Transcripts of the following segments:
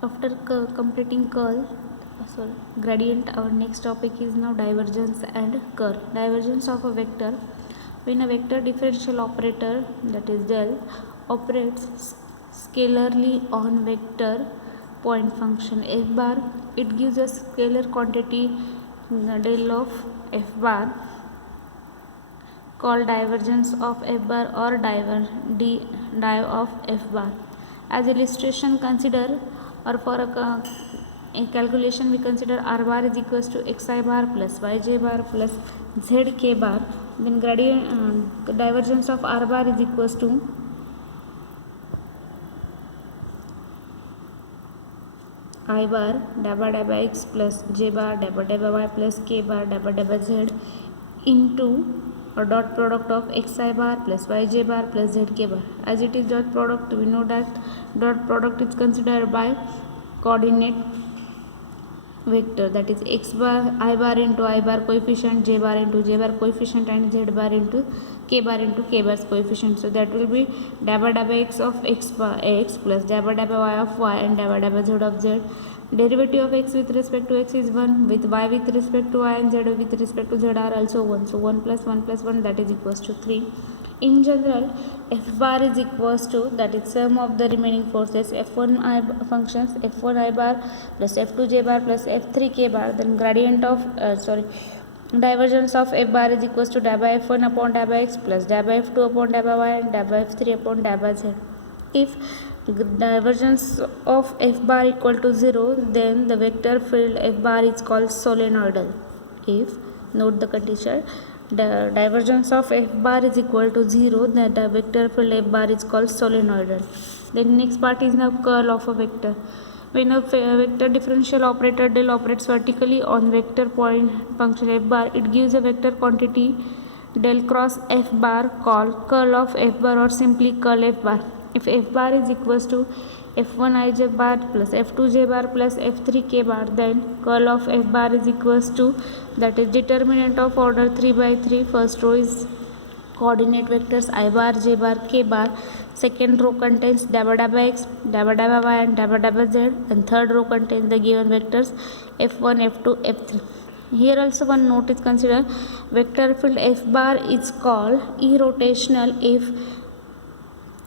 After completing gradient, our next topic is now divergence and curl. Divergence of a vector. When a vector differential operator, that is del, operates scalarly on vector point function f bar, it gives a scalar quantity del of f bar called divergence of f bar or div of f bar. As illustration, consider, or for a calculation, we consider r bar is equals to xi bar plus yj bar plus zk bar. Then gradient divergence of r bar is equals to I bar dabba dabba x plus j bar dabba dabba y plus k bar dabba dabba z into or dot product of xi bar plus yj bar plus zk bar. As it is dot product, we know that dot product is considered by coordinate vector, that is x bar I bar into I bar coefficient, j bar into j bar coefficient, and z bar into k bar's coefficient. So that will be dabba dabba x of x plus dabba dabba y of y and dabba dabba z of z. Derivative of x with respect to x is 1, with y with respect to y and z with respect to z are also 1. So 1 plus 1 plus 1, that is equals to 3. In general, f bar is equals to, that is sum of the remaining forces f1 I functions f1 I bar plus f2 j bar plus f3 k bar. Then gradient of divergence of f bar is equals to dabba f1 upon dabba x plus dabba f2 upon dabba y and dabba f3 upon dabba z. If divergence of f bar equal to 0, then the vector field f bar is called solenoidal. If, note the condition, the divergence of f bar is equal to 0, then the vector field f bar is called solenoidal. Then next part is now curl of a vector. When a vector differential operator del operates vertically on vector point function f bar, it gives a vector quantity del cross f bar called curl of f bar or simply curl f bar. If f bar is equals to f1 ij bar plus f2 j bar plus f3 k bar, then curl of f bar is equals to, that is determinant of order 3 by 3. First row is coordinate vectors I bar, j bar, k bar. Second row contains dabba dabba x, dabba dabba y and dabba dabba z, and third row contains the given vectors f1, f2, f3. Here also one note is considered. Vector field f bar is called irrotational if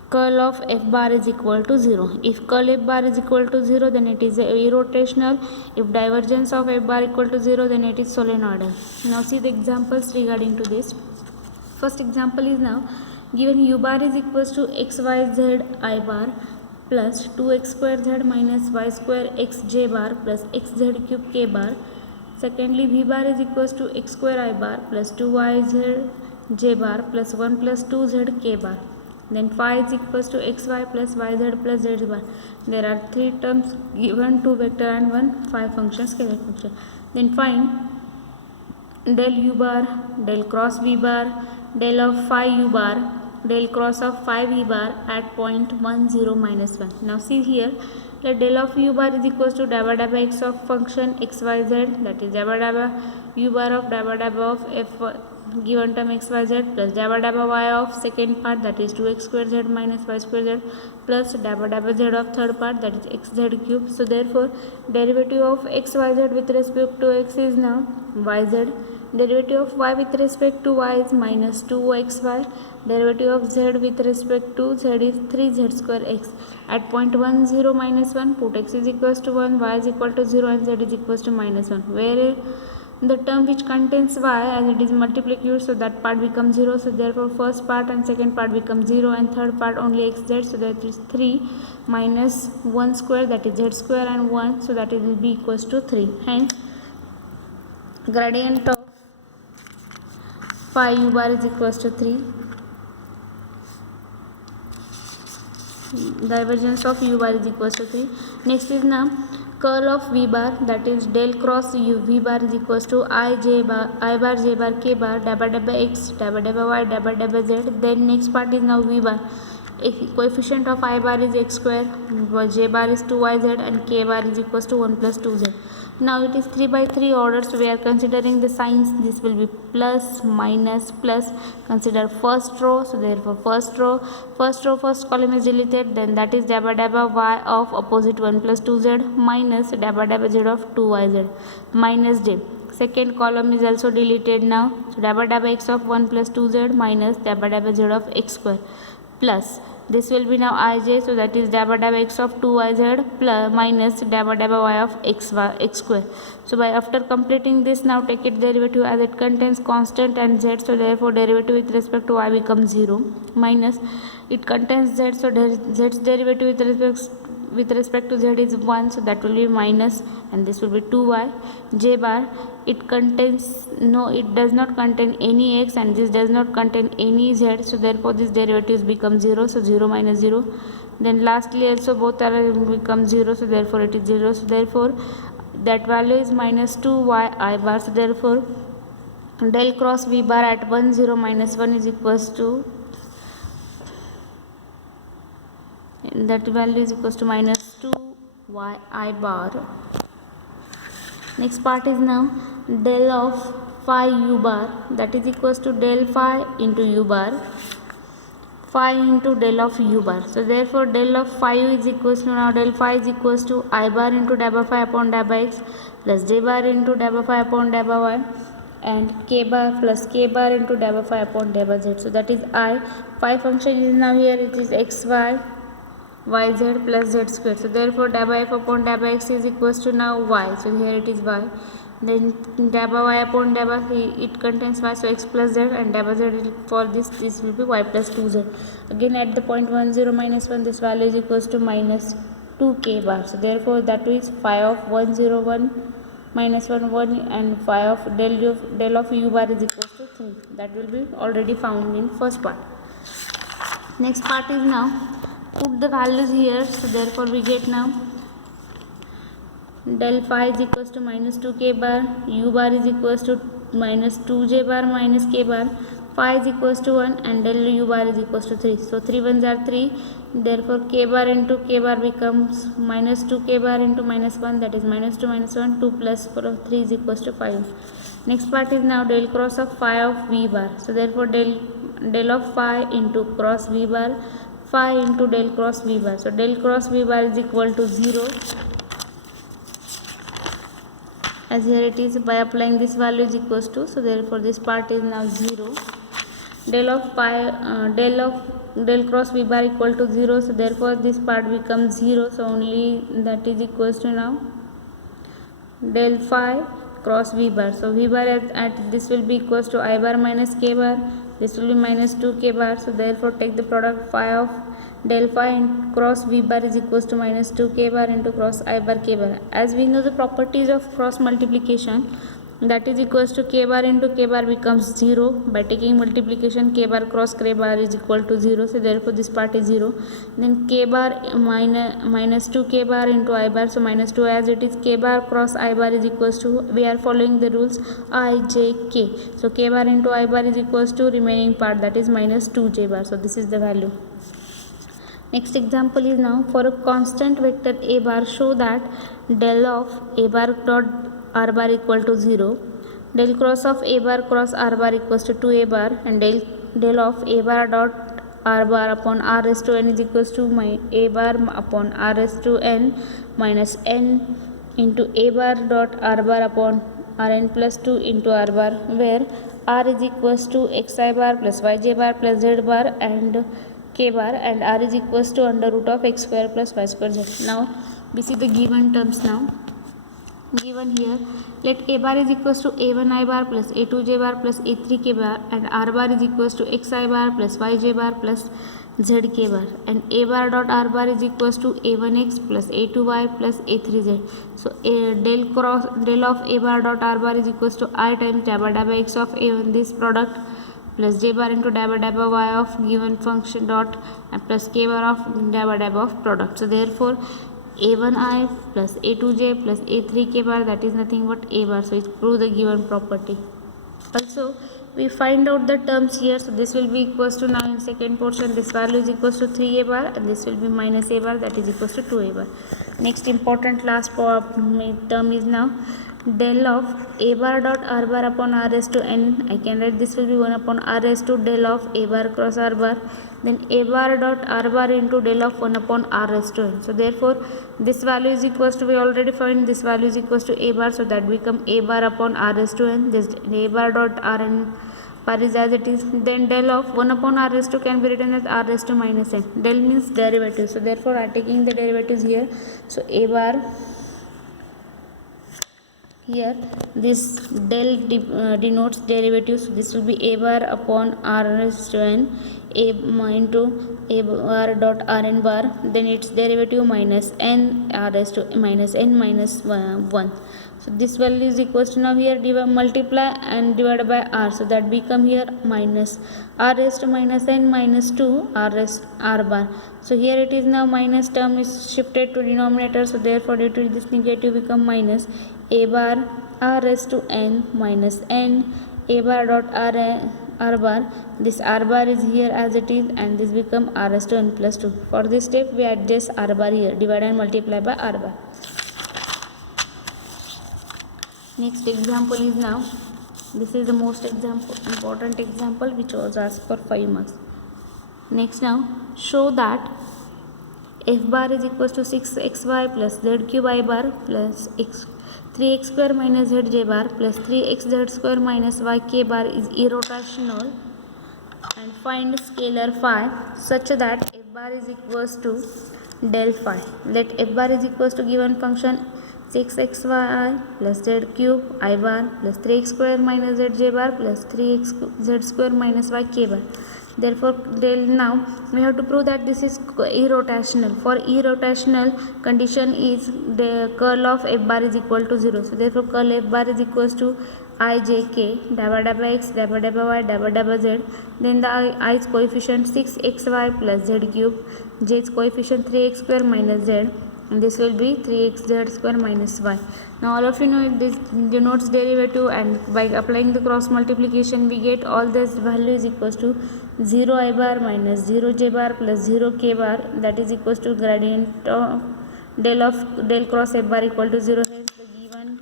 curl of f bar is equal to 0. If curl f bar is equal to 0, then it is irrotational. If divergence of f bar equal to 0, then it is solenoidal. Now see the examples regarding to this. First example is now given u bar is equals to xyz I bar plus 2x square z minus y square xj bar plus xz cube k bar. Secondly, v bar is equals to x square I bar plus 2yz j bar plus 1 plus 2z k bar. Then phi is equals to xy plus yz plus z bar. There are 3 terms given, 2 vector and 1 phi function, scalar function. Then find del u bar, del cross v bar, del of phi u bar, del cross of phi v bar at point 1 0 minus 1. Now see here, let del of u bar is equals to dabba dabba x of function xyz, that is dabba dabba u bar of dabba dabba of f given term xyz plus dabba dabba y of second part, that is 2x square z minus y square z plus dabba dabba z of third part, that is xz cube. So therefore derivative of xyz with respect to x is now yz. Derivative of y with respect to y is minus 2xy. Derivative of z with respect to z is 3z square x. At point 1 0 minus 1, put x is equals to 1, y is equal to 0 and z is equals to minus 1. Where the term which contains y, as it is multiplicative, so that part becomes 0. So therefore first part and second part become 0 and third part only xz. So that is 3 minus 1 square, that is z square, and 1, so that it will be equals to 3. Hence gradient of phi u bar is equals to 3. Divergence of u bar is equals to 3. Next is now curl of v bar, that is del cross u v bar is equals to I j bar, I bar, j bar, k bar, dabba dabba x, dabba dabba y, dabba dabba z. Then next part is now v bar. coefficient of I bar is x square, j bar is 2yz, and k bar is equals to 1 plus 2z. Now it is 3 by 3 order, so we are considering the signs. This will be plus, minus, plus. Consider first row, so therefore first row, first column is deleted, then that is dabba dabba y of opposite 1 plus 2z minus dabba dabba z of 2yz minus j. Second column is also deleted now, so dabba dabba x of 1 plus 2z minus dabba dabba z of x square plus this will be now ij, so that is dabba dabba x of 2yz plus minus dabba dabba y of x square. So by after completing this, now take its derivative as it contains constant and z, so therefore derivative with respect to y becomes 0 minus it contains z, so z's derivative with respect to z is 1, so that will be minus, and this will be 2y. J bar, it does not contain any x, and this does not contain any z, so therefore this derivatives become 0, so 0 minus 0. Then lastly also both are become 0, so therefore it is 0, so therefore that value is minus 2y I bar, so therefore del cross v bar at 1 0 minus 1 is equals to, that value is equals to minus 2y I bar. Next part is now del of phi u bar, that is equals to del phi into u bar, phi into del of u bar. So therefore del of phi u is equals to, now del phi is equals to I bar into dabba phi upon dabba x plus j bar into dabba phi upon dabba y, and k bar plus k bar into dabba phi upon dabba z. So that is I. Phi function is now here, it is xy yz plus z square, so therefore dabba f upon dabba x is equals to now y, so here it is y. Then dabba y upon dabba, it contains y, so x plus z, and dabba z for this will be y plus 2z. Again at the point 1 0 minus 1, this value is equals to minus 2k bar, so therefore that is phi of 1 0 1 minus 1 1, and phi of del of u bar is equals to 3. That will be already found in first part. Next part is now put the values here, so therefore we get now del phi is equals to minus 2k bar, u bar is equals to minus 2j bar minus k bar, phi is equals to 1, and del u bar is equals to 3. So 3 ones are 3, therefore k bar into k bar becomes minus 2k bar into minus 1, that is minus 2 minus 1, 2 plus 3 is equals to 5. Next part is now del cross of phi of v bar, so therefore del of phi into cross v bar, phi into del cross v bar, so del cross v bar is equal to 0, as here it is by applying this value is equals to, so therefore this part is now 0. Del of phi del cross v bar equal to 0, so therefore this part becomes 0, so only that is equals to now del phi cross v bar, so v bar at this will be equals to I bar minus k bar, this will be minus 2k bar, so therefore take the product phi of del phi cross v bar is equals to minus 2k bar into cross I bar k bar. As we know the properties of cross multiplication, that is equals to k bar into k bar becomes 0, by taking multiplication k bar cross k bar is equal to 0, so therefore this part is 0. Then k bar minus 2k bar into I bar, so minus 2, as it is k bar cross I bar is equals to, we are following the rules I j k, so k bar into I bar is equals to remaining part, that is minus 2j bar, so this is the value. Next example is now for a constant vector a bar, show that del of a bar dot r bar equal to 0, del cross of a bar cross r bar equals to 2a bar, and del of a bar dot r bar upon r raised to n is equals to a bar upon r raised to n minus n into a bar dot r bar upon rn plus 2 into r bar, where r is equals to xi bar plus yj bar plus z bar and k bar, and r is equals to under root of x square plus y square z. Now we see the given terms now. Given here, let a bar is equals to a1 I bar plus a2j bar plus a3 k bar, and r bar is equals to xi bar plus yj bar plus zk bar, and a bar dot r bar is equals to a1x plus a2y plus a3z. So del of a bar dot r bar is equals to I times dabba dabba x of a1, this product, plus j bar into dabba dabba y of given function dot, and plus k bar of dabba dabba of product. So therefore a1i plus a2j plus a3k bar, that is nothing but a bar, so it proves the given property. Also we find out the terms here. So this will be equals to, now in second portion, this value is equals to 3a bar and this will be minus a bar, that is equals to 2a bar. Next important last term is now del of a bar dot r bar upon r raised to n. I can write this will be 1 upon r raised to del of a bar cross r bar, then a bar dot r bar into del of 1 upon r raised to n. So therefore this value is equals to, we already find this value is equals to a bar, so that become a bar upon r raised to n. This a bar dot r n bar is as it is. Then del of 1 upon r raised to can be written as r raised to minus n. Del means derivative, so therefore I am taking the derivatives here. So a bar, here this del denotes derivatives, so this will be a bar upon r raised to n, a into a bar dot r n bar, then its derivative minus n r raised to minus n minus 1. So this value is equals to, now here multiply and divided by r, so that become here minus r raised to minus n minus 2 r raised r bar. So here it is, now minus term is shifted to denominator, so therefore due to this negative become minus a bar r raised to n minus n a bar dot r bar. This r bar is here as it is and this become r raised to n plus 2. For this step we adjust r bar here, divide and multiply by r bar. Next example is, now this is the most important example which was asked for 5 marks. Next, now show that f bar is equals to 6xy plus z cube I bar plus 3x square minus zj bar plus 3xz square minus yk bar is irrotational, and find scalar phi such that f bar is equals to del phi. Let f bar is equals to given function 6xy plus z cube I bar plus 3x square minus zj bar plus 3xz square minus yk bar. Therefore del, now we have to prove that this is irrotational. For irrotational condition is the curl of f bar is equal to 0. So therefore curl f bar is equals to ijk dabba dabba x dabba dabba y dabba dabba z. Then the i's coefficient 6xy plus z cube, j's coefficient 3x square minus z, and this will be 3xz square minus y. Now all of you know this denotes derivative, and by applying the cross multiplication we get all this value is equals to 0 I bar minus 0 j bar plus 0 k bar, that is equals to gradient of del cross f bar equal to 0. Hence the given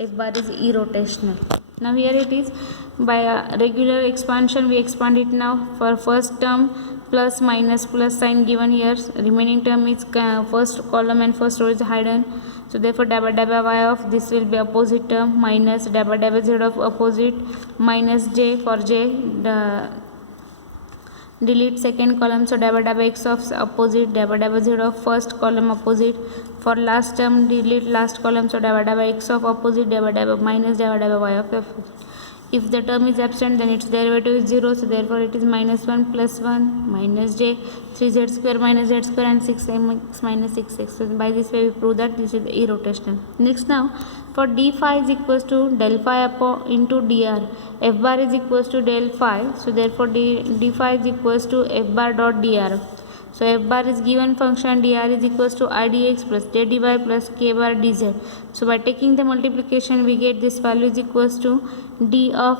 f bar is irrotational. Now here it is, by regular expansion we expand it. Now for first term plus minus plus sign given here, remaining term is first column and first row is hidden, so therefore dabba dabba y of this will be opposite term minus dabba dabba z of opposite minus j, for j delete second column, so dabba dabba x of opposite dabba dabba z of first column opposite. For last term delete last column, so dabba dabba x of opposite dabba dabba minus dabba dabba y of opposite. If the term is absent then its derivative is 0, so therefore it is minus 1 plus 1 minus j 3z square minus z square and 6x minus 6x. So by this way we prove that this is irrotational. Next, now for d phi is equals to del phi upon into dr, f bar is equals to del phi, so therefore d phi is equals to f bar dot dr. So f bar is given function, dr is equals to I dx plus j dy plus k bar dz. So by taking the multiplication we get this value is equals to d of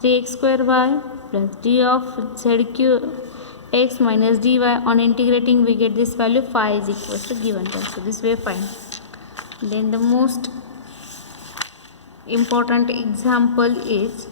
3x square y plus d of z cube x minus dy. On integrating we get this value phi is equals to given term. So this way fine. Then the most important example is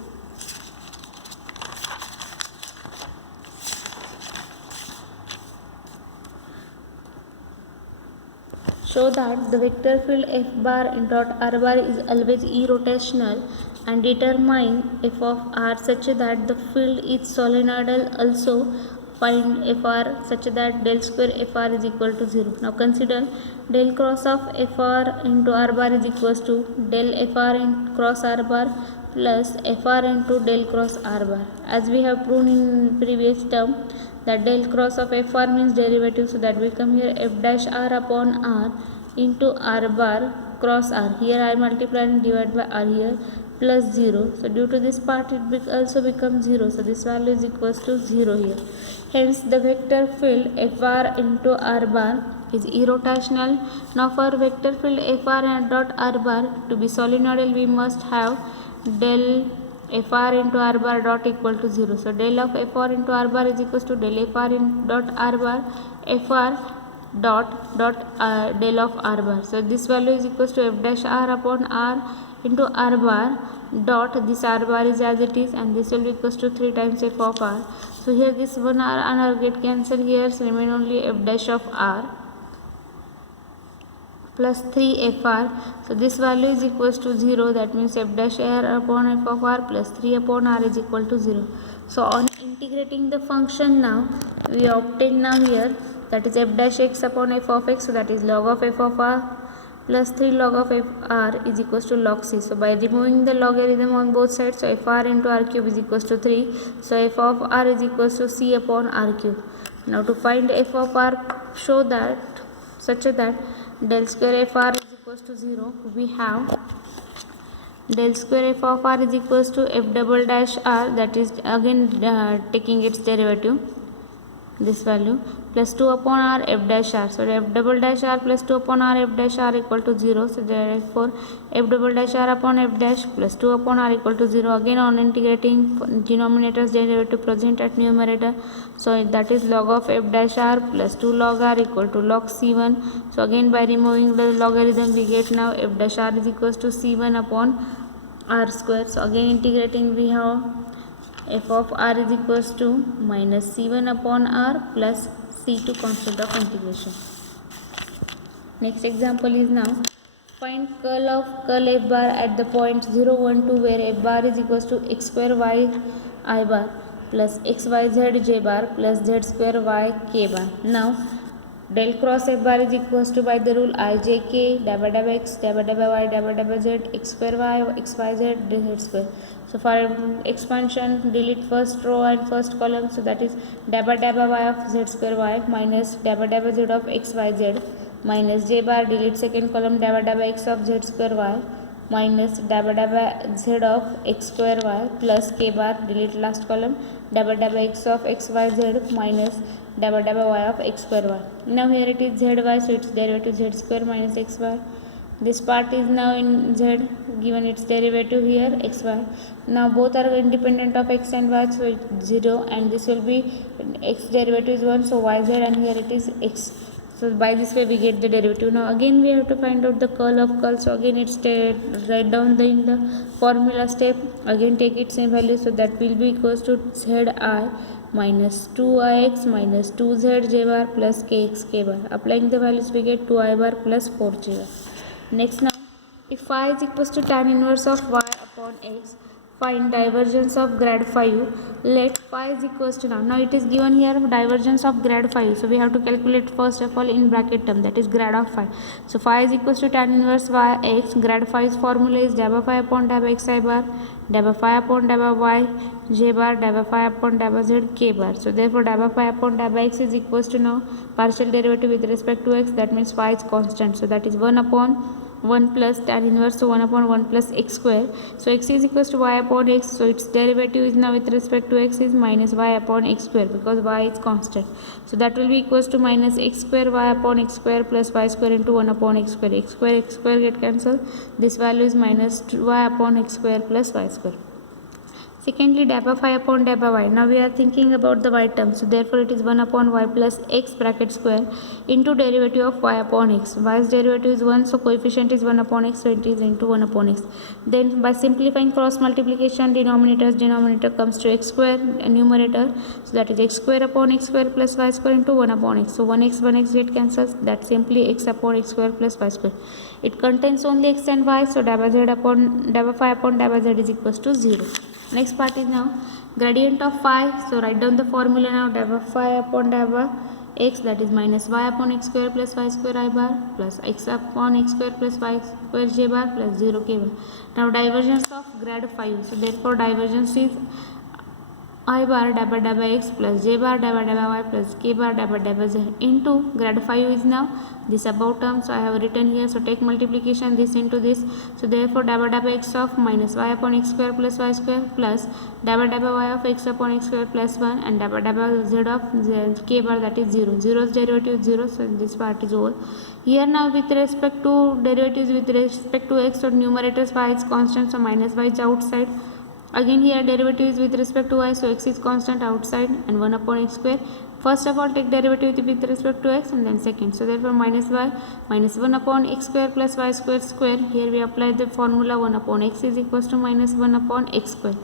show that the vector field f bar dot r bar is always irrotational, and determine f of r such that the field is solenoidal. Also find fr such that del square fr is equal to 0. Now consider del cross of fr into r bar is equals to del fr cross r bar plus fr into del cross r bar. As we have proven in previous term that del cross of fr means derivative, so that will come here f dash r upon r into r bar cross r. Here I multiply and divide by r here plus 0. So due to this part it also becomes 0. So this value is equals to 0 here. Hence the vector field fr into r bar is irrotational. Now for vector field fr dot r bar to be solenoidal we must have del fr into r bar dot equal to 0. So del of fr into r bar is equals to del fr in dot r bar fr del of r bar. So this value is equals to f dash r upon r into r bar dot this r bar is as it is, and this will be equals to 3 times f of r. So here this 1 r and r get cancelled here, so remain only f dash of r plus 3 fr. So this value is equals to 0, that means f dash r upon f of r plus 3 upon r is equal to 0. So on integrating the function now, we obtain now here, that is f dash x upon f of x, so that is log of f of r plus 3 log of f r is equals to log c. So by removing the logarithm on both sides, so f r into r cube is equals to 3. So f of r is equals to c upon r cube. Now to find f of r, show that such that del square f r is equals to 0, we have del square f of r is equals to f double dash r, that is again taking its derivative, this value, plus 2 upon r f dash r. So f double dash r plus 2 upon r f dash r equal to 0. So therefore f double dash r upon f dash plus 2 upon r equal to 0. Again on integrating, denominator's derivative present at numerator, so that is log of f dash r plus 2 log r equal to log c1. So again by removing the logarithm, we get now f dash r is equals to c1 upon r square. So again integrating, we have f of r is equals to minus c1 upon r plus c2 constant of integration. Next example is now find curl of curl f bar at the point 0, 1, 2 where f bar is equals to x square y I bar plus x y z j bar plus z square y k bar. Now del cross f bar is equals to, by the rule, I j k dabba dabba x dabba dabba y dabba dabba z x square y x y z z square. So for expansion, delete first row and first column, so that is dabba dabba y of z square y minus dabba dabba z of x y z minus j bar, delete second column, dabba dabba x of z square y minus dabba dabba z of x square y plus k bar, delete last column, dabba dabba x of x y z minus dabba dabba y of x square y. Now here it is z y, so its derivative z square minus x y. This part is now in z, given its derivative here x y. Now both are independent of x and y, so it's 0, and this will be x derivative is 1, so y z, and here it is x. So by this way we get the derivative. Now again we have to find out the curl of curl. So again it's write down in the formula step. Again take its same value, so that will be equals to zi minus 2ix minus 2z j bar plus kx k bar. Applying the values, we get 2I bar plus 4j bar. Next now, if phi is equals to tan inverse of y upon x, find divergence of grad phi u. Let phi is equals to, now it is given here divergence of grad phi u. So we have to calculate first of all in bracket term, that is grad of phi. So phi is equals to tan inverse y x. Grad phi's formula is dabba phi upon dabba x I bar, dabba phi upon dabba y j bar, dabba phi upon dabba z k bar. So therefore dabba phi upon dabba x is equals to, now partial derivative with respect to x, that means phi is constant, so that is 1 upon 1 plus tan inverse, so 1 upon 1 plus x square. So x is equals to y upon x, so its derivative is now with respect to x is minus y upon x square, because y is constant. So that will be equals to minus x square y upon x square plus y square into 1 upon x square. X square get cancelled. This value is minus y upon x square plus y square. Secondly, dabba phi upon dabba y. Now we are thinking about the y term, so therefore it is 1 upon y plus x bracket square into derivative of y upon x. Y's derivative is 1, so coefficient is 1 upon x, so it is into 1 upon x. Then by simplifying cross multiplication, denominator comes to x square, numerator, so that is x square upon x square plus y square into 1 upon x. So 1x get cancels, that simply x upon x square plus y square. It contains only x and y, so dabba phi upon dabba z is equals to 0. Next part is now gradient of phi. So write down the formula now, dabba phi upon dabba x, that is minus y upon x square plus y square I bar plus x upon x square plus y square j bar plus 0 k bar. Now divergence of grad phi. So therefore divergence is I bar dabba dabba x plus j bar dabba dabba y plus k bar dabba dabba z into grad phi u is now this above term, so I have written here, so take multiplication this into this, so therefore dabba dabba x of minus y upon x square plus y square plus dabba dabba y of x upon x square plus 1 and dabba dabba z of k bar, that is 0. 0's derivative is 0, so this part is over. Here now with respect to derivatives with respect to x, so numerators y is constant, so minus y is outside Again here derivative is with respect to y, so x is constant outside and 1 upon x square. First of all take derivative with respect to x and then second. So therefore minus y minus 1 upon x square plus y square square. Here we apply the formula 1 upon x is equals to minus 1 upon x square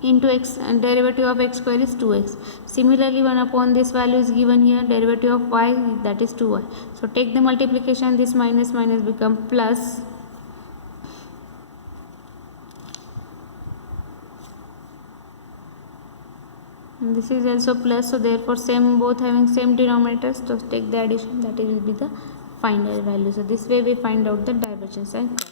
into x, and derivative of x square is 2x. Similarly 1 upon this value is given here, derivative of y, that is 2y. So take the multiplication, this minus minus become plus. And this is also plus, so therefore same, both having same denominators, so take the addition, that will be the final value. So this way we find out the divergence and